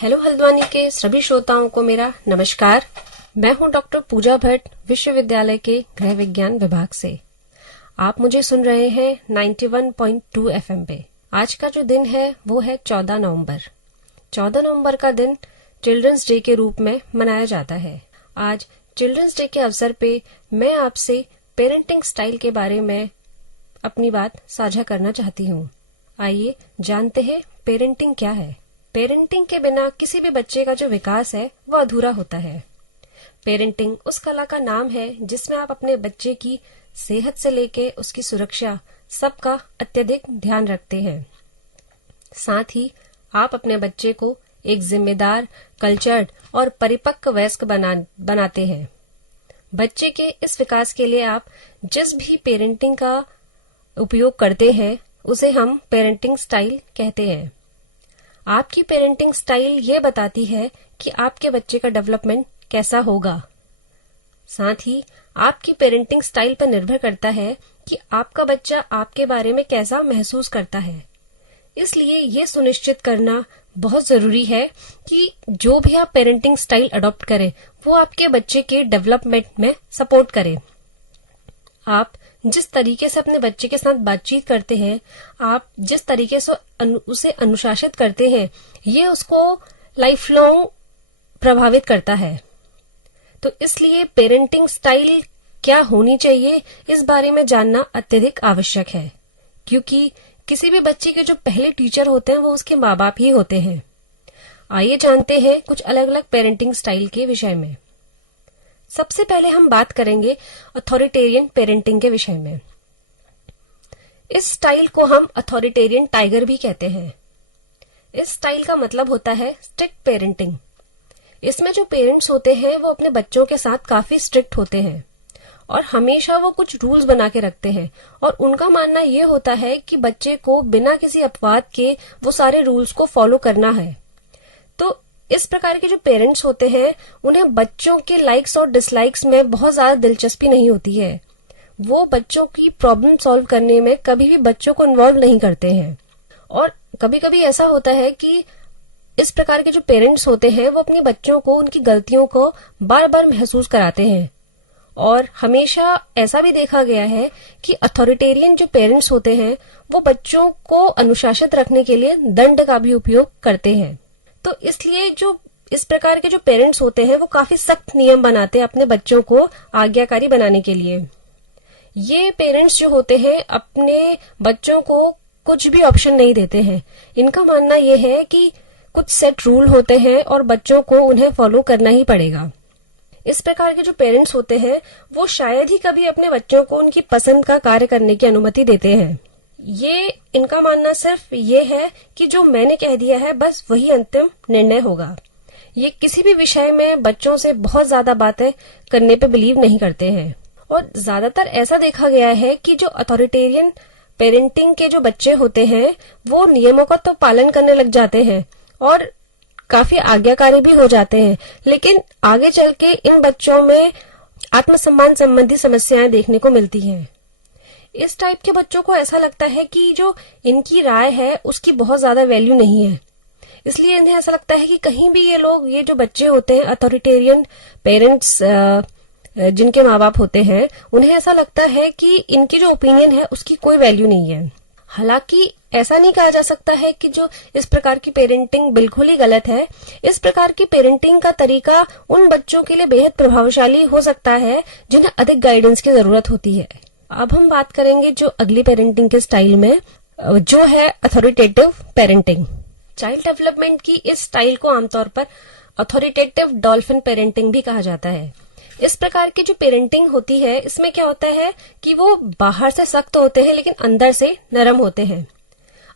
Hello Haldwani के सभी श्रोताओं को मेरा नमस्कार। मैं हूं डॉक्टर पूजा भट्ट, विश्वविद्यालय के गृह विज्ञान विभाग से। आप मुझे सुन रहे हैं 91.2 एफएम पे। आज का जो दिन है वो है 14 नवंबर। 14 नवंबर का दिन चिल्ड्रंस डे के रूप में मनाया जाता है। आज चिल्ड्रंस डे के अवसर पे मैं आपसे पेरेंटिंग स्टाइल के बारे में अपनी बात साझा करना चाहती हूँ। आइए जानते हैं पेरेंटिंग क्या है। पेरेंटिंग के बिना किसी भी बच्चे का जो विकास है वो अधूरा होता है। पेरेंटिंग उस कला का नाम है जिसमें आप अपने बच्चे की सेहत से लेके उसकी सुरक्षा सबका अत्यधिक ध्यान रखते हैं। साथ ही आप अपने बच्चे को एक जिम्मेदार, कल्चर्ड और परिपक्व वयस्क बनाते हैं। बच्चे के इस विकास के लिए आप जिस भी पेरेंटिंग का उपयोग करते हैं उसे हम पेरेंटिंग स्टाइल कहते हैं। आपकी पेरेंटिंग स्टाइल ये बताती है कि आपके बच्चे का डेवलपमेंट कैसा होगा। साथ ही आपकी पेरेंटिंग स्टाइल पर निर्भर करता है कि आपका बच्चा आपके बारे में कैसा महसूस करता है। इसलिए ये सुनिश्चित करना बहुत जरूरी है कि जो भी आप पेरेंटिंग स्टाइल अडॉप्ट करें वो आपके बच्चे के डेवलपमेंट में सपोर्ट करे। आप जिस तरीके से अपने बच्चे के साथ बातचीत करते हैं, आप जिस तरीके से उसे अनुशासित करते हैं, ये उसको लाइफ लॉन्ग प्रभावित करता है। तो इसलिए पेरेंटिंग स्टाइल क्या होनी चाहिए इस बारे में जानना अत्यधिक आवश्यक है, क्योंकि किसी भी बच्चे के जो पहले टीचर होते हैं वो उसके माँ बाप ही होते हैं। आइए जानते हैं कुछ अलग अलग पेरेंटिंग स्टाइल के विषय में। सबसे पहले हम बात करेंगे अथॉरिटेरियन पेरेंटिंग के विषय में। इस स्टाइल को हम अथॉरिटेरियन टाइगर भी कहते हैं। इस स्टाइल का मतलब होता है स्ट्रिक्ट पेरेंटिंग। इसमें जो पेरेंट्स होते हैं वो अपने बच्चों के साथ काफी स्ट्रिक्ट होते हैं और हमेशा वो कुछ रूल्स बना के रखते हैं और उनका मानना ये होता है कि बच्चे को बिना किसी अपवाद के वो सारे रूल्स को फॉलो करना है। तो इस प्रकार के जो पेरेंट्स होते हैं उन्हें बच्चों के लाइक्स और डिसलाइक्स में बहुत ज्यादा दिलचस्पी नहीं होती है। वो बच्चों की प्रॉब्लम सॉल्व करने में कभी भी बच्चों को इन्वॉल्व नहीं करते हैं। और कभी कभी ऐसा होता है कि इस प्रकार के जो पेरेंट्स होते हैं वो अपने बच्चों को उनकी गलतियों को बार बार महसूस कराते हैं। और हमेशा ऐसा भी देखा गया है कि अथॉरिटेरियन जो पेरेंट्स होते हैं वो बच्चों को अनुशासित रखने के लिए दंड का भी उपयोग करते हैं। तो इसलिए जो इस प्रकार के जो पेरेंट्स होते हैं वो काफी सख्त नियम बनाते हैं अपने बच्चों को आज्ञाकारी बनाने के लिए। ये पेरेंट्स जो होते हैं अपने बच्चों को कुछ भी ऑप्शन नहीं देते हैं। इनका मानना ये है कि कुछ सेट रूल होते हैं और बच्चों को उन्हें फॉलो करना ही पड़ेगा। इस प्रकार के जो पेरेंट्स होते हैं वो शायद ही कभी अपने बच्चों को उनकी पसंद का कार्य करने की अनुमति देते हैं। ये इनका मानना सिर्फ ये है कि जो मैंने कह दिया है बस वही अंतिम निर्णय होगा। ये किसी भी विषय में बच्चों से बहुत ज्यादा बातें करने पे बिलीव नहीं करते हैं। और ज्यादातर ऐसा देखा गया है कि जो अथॉरिटेरियन पेरेंटिंग के जो बच्चे होते हैं वो नियमों का तो पालन करने लग जाते हैं और काफी आज्ञाकारी भी हो जाते हैं, लेकिन आगे चल के इन बच्चों में आत्मसम्मान संबंधी समस्याएं देखने को मिलती हैं। इस टाइप के बच्चों को ऐसा लगता है कि जो इनकी राय है उसकी बहुत ज्यादा वैल्यू नहीं है। इसलिए इन्हें ऐसा लगता है कि कहीं भी ये जो बच्चे होते हैं अथॉरिटेरियन पेरेंट्स जिनके माँ बाप होते हैं उन्हें ऐसा लगता है कि इनकी जो ओपिनियन है उसकी कोई वैल्यू नहीं है। हालांकि ऐसा नहीं कहा जा सकता है कि जो इस प्रकार की पेरेंटिंग बिल्कुल ही गलत है। इस प्रकार की पेरेंटिंग का तरीका उन बच्चों के लिए बेहद प्रभावशाली हो सकता है जिन्हें अधिक गाइडेंस की जरूरत होती है। अब हम बात करेंगे जो अगली पेरेंटिंग के स्टाइल में जो है अथॉरिटेटिव पेरेंटिंग। चाइल्ड डेवलपमेंट की इस स्टाइल को आमतौर पर अथॉरिटेटिव डॉल्फिन पेरेंटिंग भी कहा जाता है। इस प्रकार की जो पेरेंटिंग होती है इसमें क्या होता है कि वो बाहर से सख्त होते हैं लेकिन अंदर से नरम होते हैं।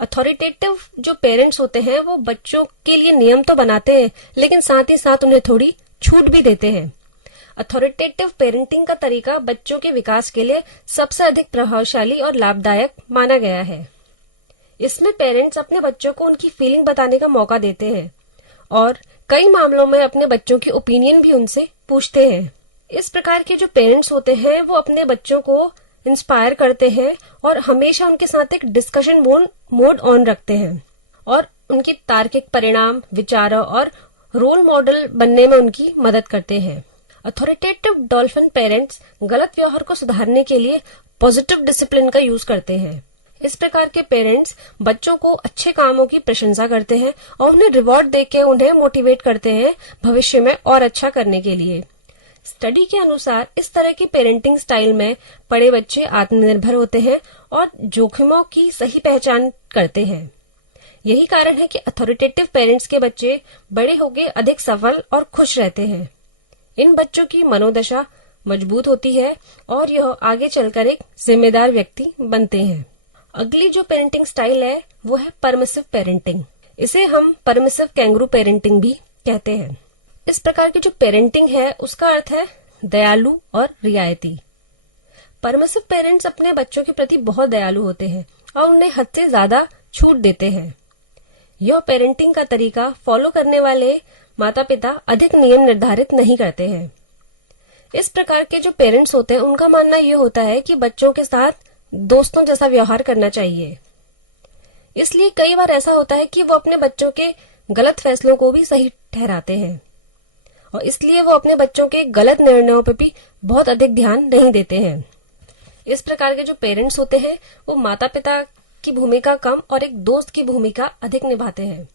अथॉरिटेटिव जो पेरेंट्स होते हैं वो बच्चों के लिए नियम तो बनाते हैं लेकिन साथ ही साथ उन्हें थोड़ी छूट भी देते हैं। अथॉरिटेटिव पेरेंटिंग का तरीका बच्चों के विकास के लिए सबसे अधिक प्रभावशाली और लाभदायक माना गया है। इसमें पेरेंट्स अपने बच्चों को उनकी फीलिंग बताने का मौका देते हैं और कई मामलों में अपने बच्चों की ओपिनियन भी उनसे पूछते हैं। इस प्रकार के जो पेरेंट्स होते हैं वो अपने बच्चों को इंस्पायर करते हैं और हमेशा उनके साथ एक डिस्कशन मोड ऑन रखते हैं और उनकी तार्किक परिणाम, विचारों और रोल मॉडल बनने में उनकी मदद करते हैं। अथॉरिटेटिव डॉल्फिन पेरेंट्स गलत व्यवहार को सुधारने के लिए पॉजिटिव डिसिप्लिन का यूज करते हैं। इस प्रकार के पेरेंट्स बच्चों को अच्छे कामों की प्रशंसा करते हैं और उन्हें रिवॉर्ड देकर उन्हें मोटिवेट करते हैं भविष्य में और अच्छा करने के लिए। स्टडी के अनुसार इस तरह की पेरेंटिंग स्टाइल में पढ़े बच्चे आत्मनिर्भर होते हैं और जोखिमों की सही पहचान करते हैं। यही कारण है कि अथॉरिटेटिव पेरेंट्स के बच्चे बड़े होकर अधिक सफल और खुश रहते हैं। इन बच्चों की मनोदशा मजबूत होती है और यह आगे चलकर एक जिम्मेदार व्यक्ति बनते हैं। अगली जो पेरेंटिंग स्टाइल है वो है परमिसिव पेरेंटिंग। इसे हम परमिसिव कैंगरू पेरेंटिंग भी कहते हैं। इस प्रकार की जो पेरेंटिंग है उसका अर्थ है दयालु और रियायती। परमिसिव पेरेंट्स अपने बच्चों के प्रति बहुत दयालु होते हैं और उन्हें हद से ज्यादा छूट देते हैं। यह पेरेंटिंग का तरीका फॉलो करने वाले माता पिता अधिक नियम निर्धारित नहीं करते हैं। इस प्रकार के जो पेरेंट्स होते हैं उनका मानना यह होता है कि बच्चों के साथ दोस्तों जैसा व्यवहार करना चाहिए। इसलिए कई बार ऐसा होता है कि वो अपने बच्चों के गलत फैसलों को भी सही ठहराते हैं और इसलिए वो अपने बच्चों के गलत निर्णयों पर भी बहुत अधिक ध्यान नहीं देते हैं। इस प्रकार के जो पेरेंट्स होते हैं वो माता पिता की भूमिका कम और एक दोस्त की भूमिका अधिक निभाते हैं।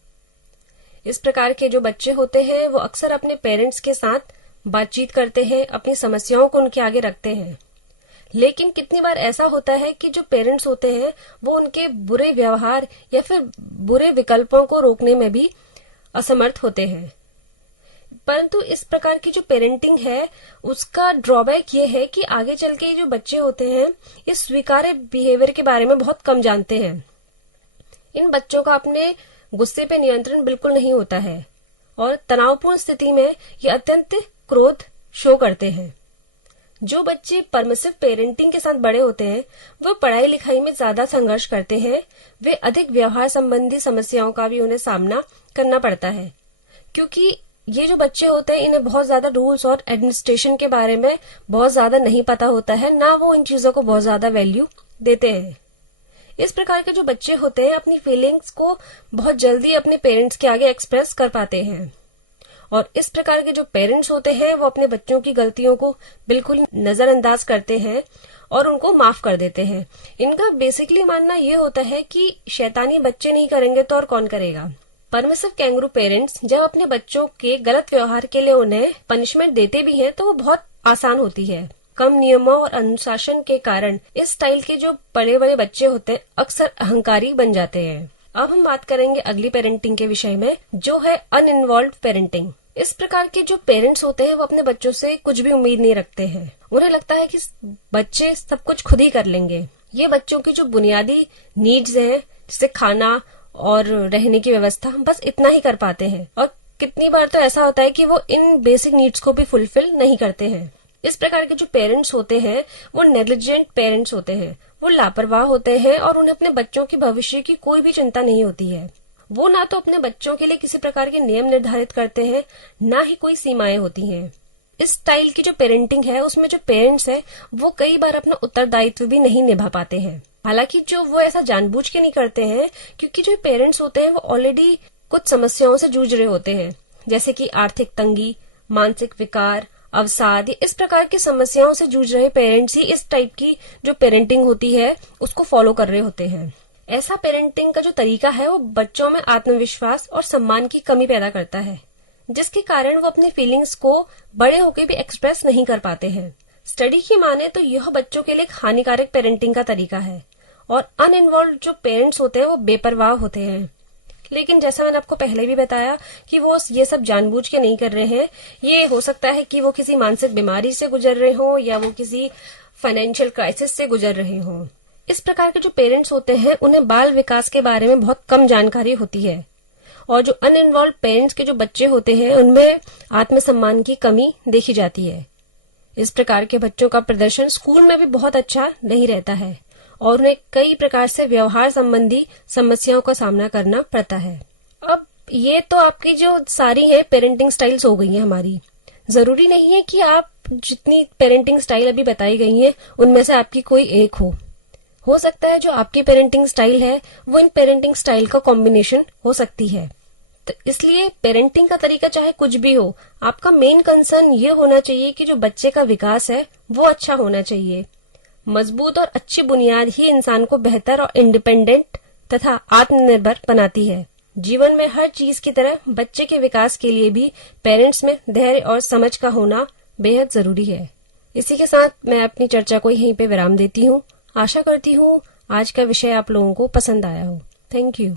इस प्रकार के जो बच्चे होते हैं वो अक्सर अपने पेरेंट्स के साथ बातचीत करते हैं, अपनी समस्याओं को उनके आगे रखते हैं। लेकिन कितनी बार ऐसा होता है कि जो पेरेंट्स होते हैं वो उनके बुरे व्यवहार या फिर बुरे विकल्पों को रोकने में भी असमर्थ होते हैं। परंतु इस प्रकार की जो पेरेंटिंग है उसका ड्रॉबैक ये है कि आगे चल के जो बच्चे होते हैं इस स्वीकार्य बिहेवियर के बारे में बहुत कम जानते हैं। इन बच्चों का अपने गुस्से पे नियंत्रण बिल्कुल नहीं होता है और तनावपूर्ण स्थिति में ये अत्यंत क्रोध शो करते हैं। जो बच्चे परमिसिव पेरेंटिंग के साथ बड़े होते हैं वो पढ़ाई लिखाई में ज्यादा संघर्ष करते हैं। वे अधिक व्यवहार संबंधी समस्याओं का भी उन्हें सामना करना पड़ता है, क्योंकि ये जो बच्चे होते हैं इन्हें बहुत ज्यादा रूल्स और एडमिनिस्ट्रेशन के बारे में बहुत ज्यादा नहीं पता होता है, ना वो इन चीजों को बहुत ज्यादा वैल्यू देते हैं। इस प्रकार के जो बच्चे होते हैं अपनी फीलिंग्स को बहुत जल्दी अपने पेरेंट्स के आगे एक्सप्रेस कर पाते हैं और इस प्रकार के जो पेरेंट्स होते हैं वो अपने बच्चों की गलतियों को बिल्कुल नजरअंदाज करते हैं और उनको माफ कर देते हैं। इनका बेसिकली मानना ये होता है कि शैतानी बच्चे नहीं करेंगे तो और कौन करेगा। परमिसिव कैंगरू पेरेंट्स जब अपने बच्चों के गलत व्यवहार के लिए उन्हें पनिशमेंट देते भी हैं तो वो बहुत आसान होती है। कम नियमों और अनुशासन के कारण इस स्टाइल के जो बड़े बड़े बच्चे होते हैं अक्सर अहंकारी बन जाते हैं। अब हम बात करेंगे अगली पेरेंटिंग के विषय में, जो है अनइन्वॉल्व्ड पेरेंटिंग। इस प्रकार के जो पेरेंट्स होते हैं वो अपने बच्चों से कुछ भी उम्मीद नहीं रखते हैं। उन्हें लगता है कि बच्चे सब कुछ खुद ही कर लेंगे। ये बच्चों की जो बुनियादी नीड्स हैं, जैसे खाना और रहने की व्यवस्था, बस इतना ही कर पाते हैं और कितनी बार तो ऐसा होता है कि वो इन बेसिक नीड्स को भी फुलफिल नहीं करते हैं। इस प्रकार के जो पेरेंट्स होते हैं वो नेग्लिजेंट पेरेंट्स होते हैं। वो लापरवाह होते हैं और उन्हें अपने बच्चों के भविष्य की कोई भी चिंता नहीं होती है। वो ना तो अपने बच्चों के लिए किसी प्रकार के नियम निर्धारित करते हैं, ना ही कोई सीमाएं होती हैं। इस स्टाइल की जो पेरेंटिंग है उसमें जो पेरेंट्स हैं वो कई बार अपना उत्तरदायित्व भी नहीं निभा पाते हैं। हालांकि जो वो ऐसा जानबूझ के नहीं करते हैं, क्योंकि जो पेरेंट्स होते हैं वो ऑलरेडी कुछ समस्याओं से जूझ रहे होते हैं, जैसे कि आर्थिक तंगी, मानसिक विकार, अवसाद। इस प्रकार की समस्याओं से जूझ रहे पेरेंट्स ही इस टाइप की जो पेरेंटिंग होती है उसको फॉलो कर रहे होते हैं। ऐसा पेरेंटिंग का जो तरीका है वो बच्चों में आत्मविश्वास और सम्मान की कमी पैदा करता है, जिसके कारण वो अपनी फीलिंग्स को बड़े होकर भी एक्सप्रेस नहीं कर पाते हैं। स्टडी की माने तो यह बच्चों के लिए एक हानिकारक पेरेंटिंग का तरीका है और अनइन्वॉल्व जो पेरेंट्स होते हैं वो बेपरवाह होते हैं। लेकिन जैसा मैंने आपको पहले भी बताया कि वो ये सब जानबूझ के नहीं कर रहे हैं। ये हो सकता है कि वो किसी मानसिक बीमारी से गुजर रहे हो या वो किसी फाइनेंशियल क्राइसिस से गुजर रहे हो। इस प्रकार के जो पेरेंट्स होते हैं उन्हें बाल विकास के बारे में बहुत कम जानकारी होती है और जो अनइन्वॉल्व पेरेंट्स के जो बच्चे होते हैं उनमें आत्मसम्मान की कमी देखी जाती है। इस प्रकार के बच्चों का प्रदर्शन स्कूल में भी बहुत अच्छा नहीं रहता है और उन्हें कई प्रकार से व्यवहार संबंधी समस्याओं का सामना करना पड़ता है। अब ये तो आपकी जो सारी है पेरेंटिंग स्टाइल्स हो गई हैं हमारी। जरूरी नहीं है कि आप जितनी पेरेंटिंग स्टाइल अभी बताई गई है उनमें से आपकी कोई एक हो हो सकता है जो आपकी पेरेंटिंग स्टाइल है वो इन पेरेंटिंग स्टाइल का कॉम्बिनेशन हो सकती है। तो इसलिए पेरेंटिंग का तरीका चाहे कुछ भी हो, आपका मेन कंसर्न ये होना चाहिए कि जो बच्चे का विकास है वो अच्छा होना चाहिए। मजबूत और अच्छी बुनियाद ही इंसान को बेहतर और इंडिपेंडेंट तथा आत्मनिर्भर बनाती है। जीवन में हर चीज की तरह बच्चे के विकास के लिए भी पेरेंट्स में धैर्य और समझ का होना बेहद जरूरी है। इसी के साथ मैं अपनी चर्चा को यहीं पे विराम देती हूँ। आशा करती हूँ आज का विषय आप लोगों को पसंद आया हो। Thank you.